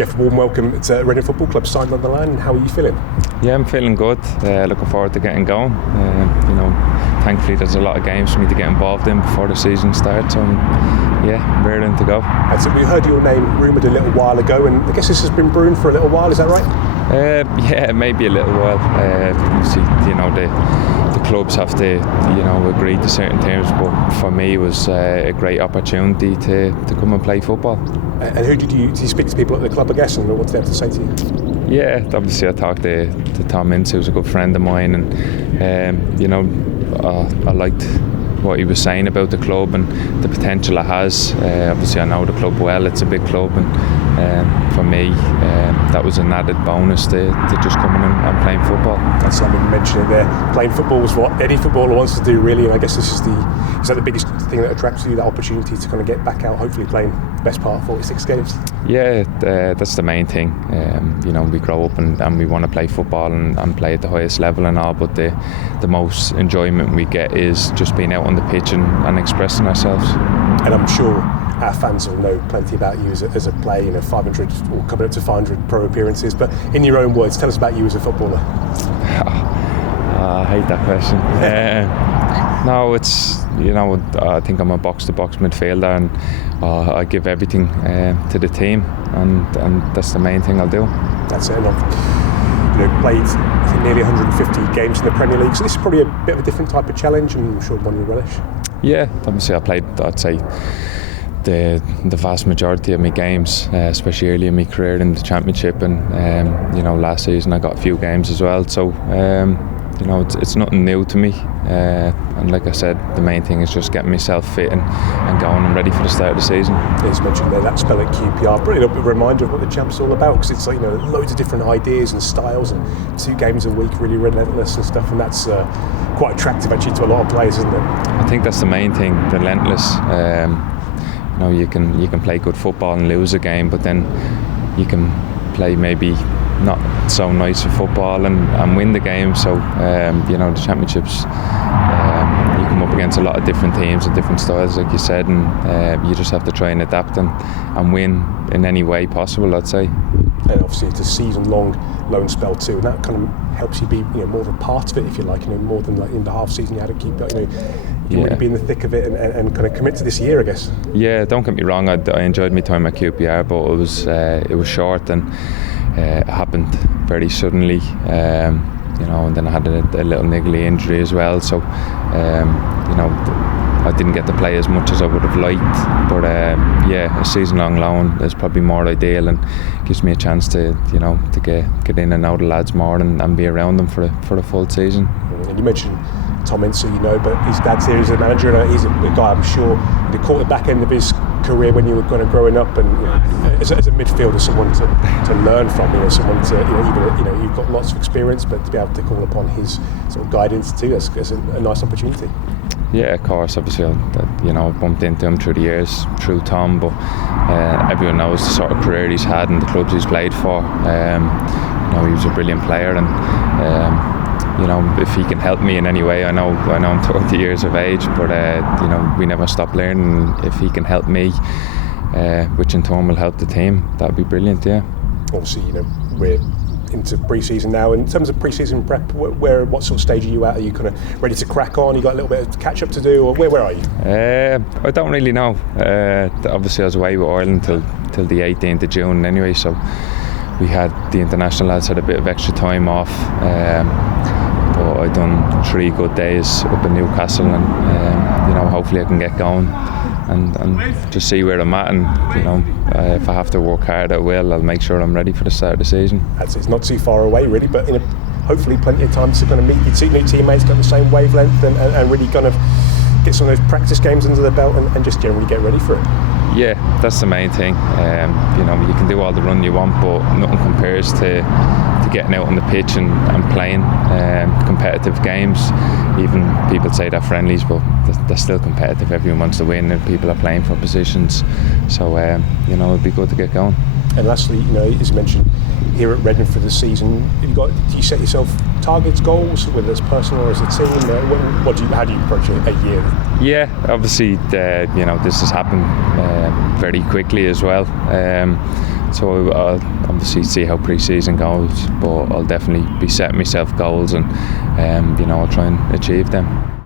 Jeff, warm welcome to Reading Football Club, signed on the line. How are you feeling? Yeah, I'm feeling good. Looking forward to getting going. Thankfully there's a lot of games for me to get involved in before the season starts. So I'm raring to go. And so we heard your name rumoured a little while ago, and I guess this has been brewing for a little while. Is that right? Yeah, maybe a little while. Obviously, the clubs have to, agree to certain terms. But for me, it was a great opportunity to come and play football. And who did you speak to people at the club, I guess, and what did they have to say to you? Yeah, obviously I talked to Tom Ince, who's a good friend of mine, and I liked what he was saying about the club and the potential it has. Obviously I know the club well, it's a big club, and for me that was an added bonus to just coming in and playing football. That's something you mentioned there. Playing football is what any footballer wants to do, really, and I guess this is the biggest thing that attracts you, that opportunity to kind of get back out, hopefully playing the best part of 46 games. Yeah, that's the main thing. We grow up and we want to play football and play at the highest level and all, but the most enjoyment we get is just being out on the pitch and expressing ourselves. And I'm sure our fans will know plenty about you as a player, 500 or coming up to 500 pro appearances, but in your own words, tell us about you as a footballer. I hate that question. No, it's, I think I'm a box-to-box midfielder, and I give everything to the team, and that's the main thing I'll do. That's it. Played nearly 150 games in the Premier League, so this is probably a bit of a different type of challenge, and I'm sure one you relish. Yeah, obviously I played, I'd say, the vast majority of my games, especially early in my career in the Championship, and last season I got a few games as well, so it's nothing new to me, and like I said, the main thing is just getting myself fit and going and ready for the start of the season. As mentioned there, that spell at QPR, brilliant, a reminder of what the Champ's all about, because it's like, loads of different ideas and styles, and 2 games a week, really relentless and stuff, and that's quite attractive actually to a lot of players, isn't it? I think that's the main thing, relentless. You can play good football and lose a game, but then you can play maybe not so nice for football and win the game. So the Championships, you come up against a lot of different teams and different styles, like you said, and you just have to try and adapt and win in any way possible, I'd say. And obviously it's a season-long loan spell too, and that kind of helps you be more of a part of it, if you like, more than like in the half season you had to keep that, you really be in the thick of it and kind of commit to this year, I guess. Yeah, don't get me wrong, I enjoyed my time at QPR, but it was short, and it happened very suddenly, and then I had a little niggly injury as well, so I didn't get to play as much as I would have liked, but a season-long loan is probably more ideal and gives me a chance to get in and know the lads more and be around them for the full season. And you mentioned Tom Ince, but his dad's here as a manager, and he's a guy I'm sure he caught the back end of his career when you were kind of growing up, and as a midfielder, someone to learn from, someone to even you've got lots of experience, but to be able to call upon his sort of guidance too, that's a nice opportunity. Yeah, of course. Obviously, I've bumped into him through the years, through Tom, but everyone knows the sort of career he's had and the clubs he's played for. He was a brilliant player, and if he can help me in any way, I know I'm 20 years of age, but we never stop learning. If he can help me, which in turn will help the team, that'd be brilliant. Yeah. Obviously, we're into pre-season now. In terms of pre-season prep, what sort of stage are you at? Are you kind of ready to crack on? You got a little bit of catch up to do, or where are you? I don't really know. Obviously I was away with Ireland till the 18th of June anyway, so we had the international lads had a bit of extra time off, but I done 3 good days up in Newcastle, and hopefully I can get going and just see where I'm at, and if I have to work hard, I will. I'll make sure I'm ready for the start of the season. It's not too far away really, but hopefully plenty of time to kind of meet your 2 new teammates, got the same wavelength, and really kind of get some of those practice games under the belt and just generally get ready for it. Yeah, that's the main thing. You can do all the run you want, but nothing compares to getting out on the pitch and playing competitive games. Even people say they're friendlies, but they're still competitive. Everyone wants to win, and people are playing for positions. So it'd be good to get going. And lastly, as you mentioned, here at Reading for the season, do you set yourself targets, goals, whether it's personal or as a team? How do you approach a year? Yeah, obviously, this has happened very quickly as well. So I'll obviously see how pre-season goes, but I'll definitely be setting myself goals and I'll try and achieve them.